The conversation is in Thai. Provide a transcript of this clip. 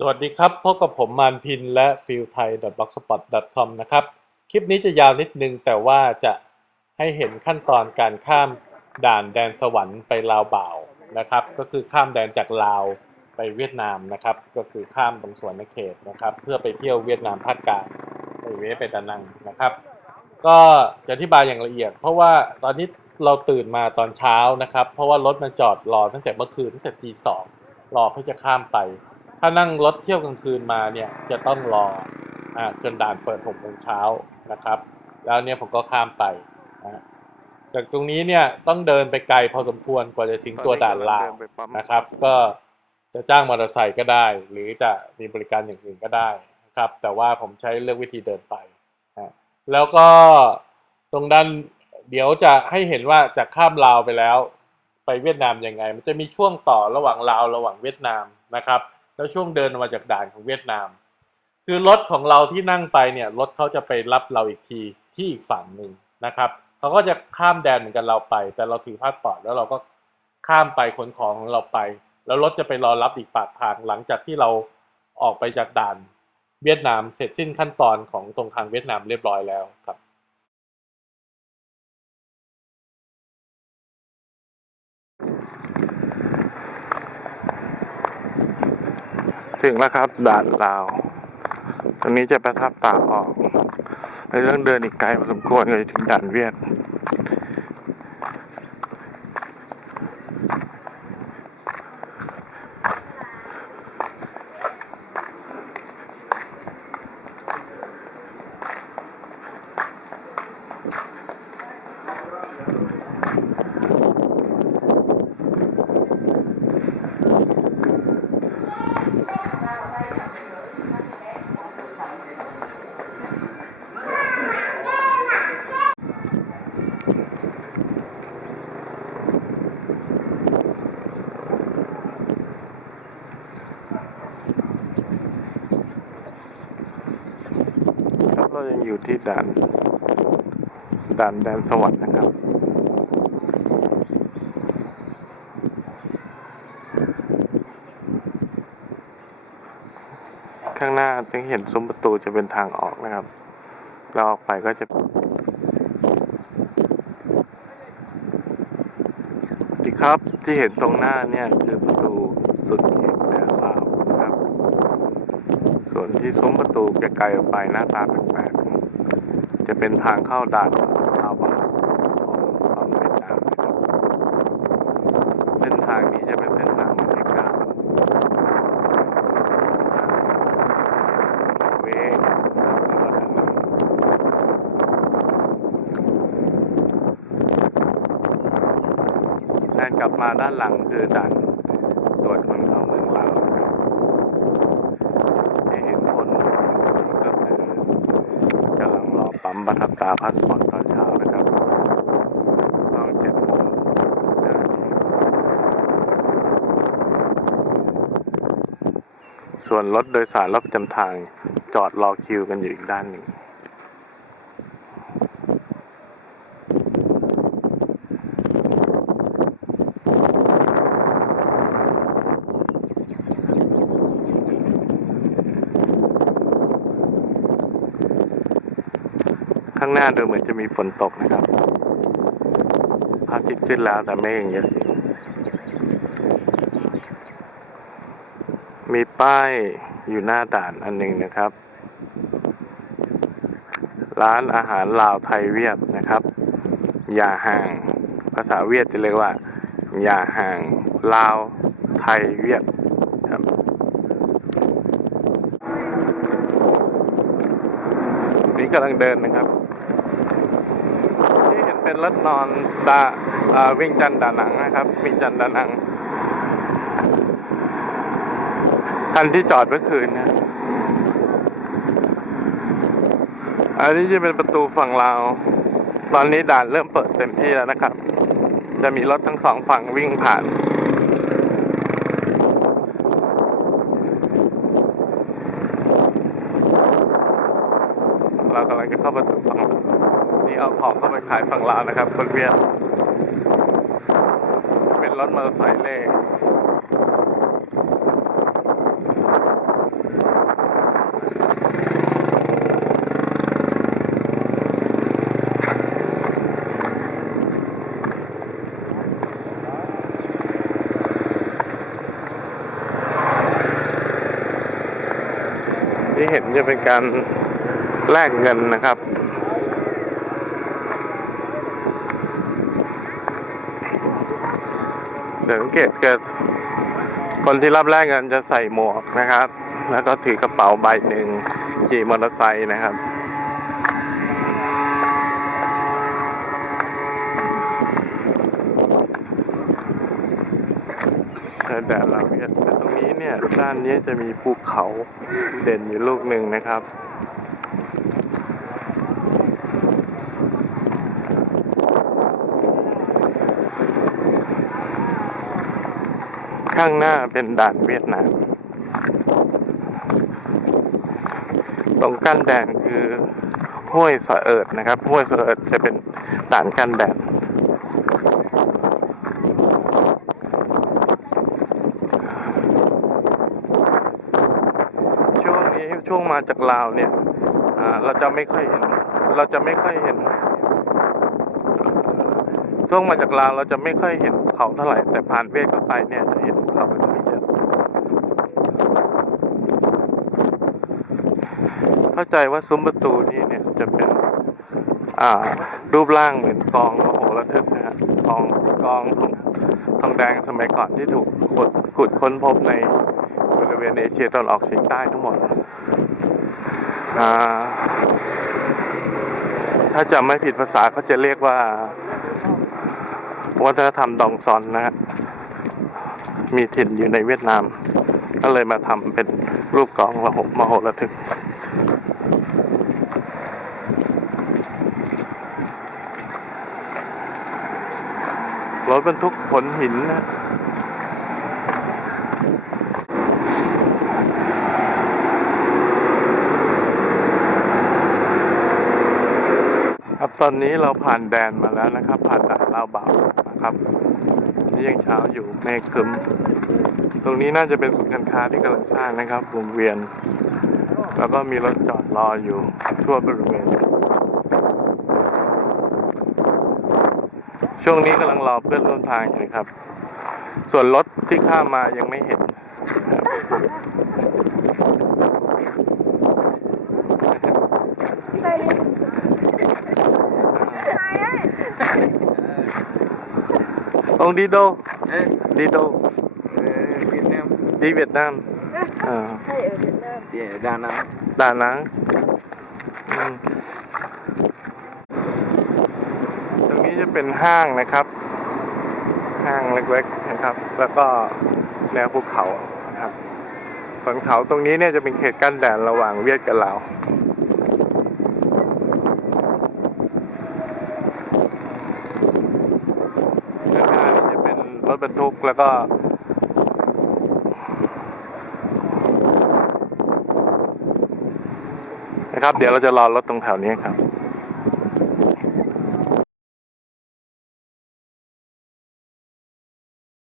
สวัสดีครับพบกับผมมานพินและ f i e l t h a i b l o g s p o t c o m นะครับ คลิปนี้จะยาวนิดนึง แต่ว่าจะให้เห็นขั้นตอนการข้ามด่านแดนสวรรค์ไปลาวบ่าวนะครับ ก็คือข้ามแดนจากลาวไปเวียดนามนะครับ ก็คือข้ามตรงสวนเขตนะครับ เพื่อไปเที่ยวเวียดนามภาคกลางไปเวไปดานังนะครับ ก็จะอธิบายอย่างละเอียด เพราะว่าตอนนี้เราตื่นมาตอนเช้านะครับ เพราะว่ารถมันจอดรอตั้งแต่เมื่อคืนตั้งแต่ตีสองรอเพื่อจะข้ามไป ถ้านั่งรถเที่ยวกลางคืนมาเนี่ยจะต้องรออ่าจนด่านเปิดหกโมงเช้านะครับ แล้วเนี่ยผมก็ข้ามไปนะฮะจากตรงนี้เนี่ยต้องเดินไปไกลพอสมควรกว่าจะถึงตัวด่านลาวนะครับ ก็จะจ้างมอเตอร์ไซค์ก็ได้ หรือจะมีบริการอย่างอื่นก็ได้นะครับ แต่ว่าผมใช้เลือกวิธีเดินไปนะแล้วก็ตรงด้านเดี๋ยวจะให้เห็นว่าจากข้ามลาวไปแล้ว ไปเวียดนามยังไง มันจะมีช่วงต่อระหว่างลาวระหว่างเวียดนามนะครับ แล้วช่วงเดินออกมาจากด่านของเวียดนาม คือรถของเราที่นั่งไปเนี่ยรถเขาจะไปรับเราอีกทีที่อีกฝั่งหนึ่งนะครับเขาก็จะข้ามแดนเหมือนกันเราไป แต่เราถือพาสปอร์ตแล้วเราก็ข้ามไปขนของของเราไป แล้วรถจะไปรอรับอีกปากทางหลังจากที่เราออกไปจากด่านเวียดนามเสร็จสิ้นขั้นตอนของตรงทางเวียดนามเรียบร้อยแล้วครับ ถึงแล้วครับด่านลาว ตรงนี้จะประทับตาออกเรื่องเดินอีกไกลพอสมควรเลยถึงด่านเวียด ยังอยู่ที่ด่านด่านแดนสวรรค์นะครับ ข้างหน้าจะเห็นซุ้มประตูจะเป็นทางออกนะครับ เราออกไปก็จะดีครับที่เห็นตรงหน้าเนี่ยคือประตูสุดเขตแดนลาวนะครับ ส่วนที่ซุ้มประตูไกลๆออกไปหน้าตาแปลก จะเป็นทางเข้าด่านลาวาของฝั่งเวียดนามนะครับ เส้นทางนี้จะเป็นเส้นทางหมายเลก้าเวกนะครับแล้วก็ทางนั้นด้านกลับมาด้านหลังคือด่านตรวจคนเข้าเมืองลาวนะครับ ที่เห็นคนอยู่นี่ก็คือกำลังรอปั๊ มาทำตาพาสปอร์ตตอนเช้านะครับต้องเจ็ดโมงเดีส่วนรถโดยสารรถประจำทางจอดรอคิวกันอยู่อีกด้านหนึ่ง ข้างหน้าดูเหมือนจะมีฝนตกนะครับพระอาทิตย์ขึ้นแล้วแต่เมฆยังเยอะมีป้ายอยู่หน้าด่านอันหนึ่งนะครับ ร้านอาหารลาวไทยเวียดนะครับ อย่าห่าง ภาษาเวียดจะเรียกว่า อย่าห่างลาวไทยเวียดครับนี่กำลังเดินนะครับ ที่เห็นเป็นรถนอนดาอ่าวิ่งจันดานังนะครับ วิ่งจันดานังคันที่จอดเมื่อคืนนะอันนี้จะเป็นประตูฝั่งลาว ตอนนี้ด่านเริ่มเปิดเต็มที่แล้วนะครับ จะมีรถทั้งสองฝั่งวิ่งผ่าน จะเข้าประตูฝั่งนี่เอาของเข้าไปขายฝั่งลาวนะครับ คนเวียดเป็นรถมอเตอร์ไซค์เล่ที่เห็นจะเป็นการ แลกเงินนะครับ เดี๋ยวสังเกตเกิดคนที่รับแลกเงินจะใส่หมวกนะครับ แล้วก็ถือกระเป๋าใบหนึ่งขี่มอเตอร์ไซค์นะครับแต่แดดเราเนี่ยตรงนี้เนี่ยด้านนี้จะมีภูเขาเด่นอยู่ลูกหนึ่งนะครับ ข้างหน้าเป็นด่านเวียดนาม ตรงกั้นแดนคือห้วยสะเอิดนะครับ ห้วยสะเอิดจะเป็นด่านกั้นแดนช่วงนี้ช่วงมาจากลาวเนี่ยเราจะไม่ค่อยเห็น เราจะไม่ค่อยเห็น ช่วงมาจากลาวเราจะไม่ค่อยเห็นเขาเท่าไหร่ แต่ผ่านเวียดเข้าไปเนี่ยจะเห็นเขาเป็นที่เยอะเข้าใจว่าซุ้มประตูนี้เนี่ยจะเป็นอ่ารูปร่างเหมือนกองมโหระทึกนะฮะกองกองของทองแดงสมัยก่อนที่ถูกขุดขุดค้นพบในบริเวณเอเชียตะวันออกเฉียงใต้ทั้งหมดอ่าถ้าจำไม่ผิดภาษาเขาจะเรียกว่า วัฒนธรรมดองซอนนะฮะมีถิ่นอยู่ในเวียดนาม ก็เลยมาทำเป็นรูปกลองระหบมโหระทึกรถบรรทุกขนหินนะ ครับ ตอนนี้เราผ่านแดนมาแล้วนะครับ ผ่านด่านลาวเบานะครับนี่ยังเช้าอยู่เมฆครึมตรงนี้น่าจะเป็นศูนย์การค้าที่กำลังสร้างนะครับวงเวียน แล้วก็มีรถจอดรออยู่ทั่วบริเวณ ช่วงนี้กำลังรอเพื่อนร่วมทางอยู่นะครับ ส่วนรถที่ข้ามมายังไม่เห็น ครับองดีโด Ê, ดีโด ờ, Việt Nam ดีเวียดนามอ่า hay ở Việt Nam Chị ở Đà Nẵng ด่านนังอืมตรงนี้จะเป็นห้างนะครับ ห้างเล็กๆนะครับ แล้วก็แนวภูเขานะครับสันเขาตรงนี้เนี่ยจะเป็นเขตกั้นแดนระหว่างเวียดกับลาวด้านหน้านี่จะเป็น รถบรรทุกแล้วก็ นะครับ เดี๋ยวเราจะรอรถตรงแถวนี้ครับ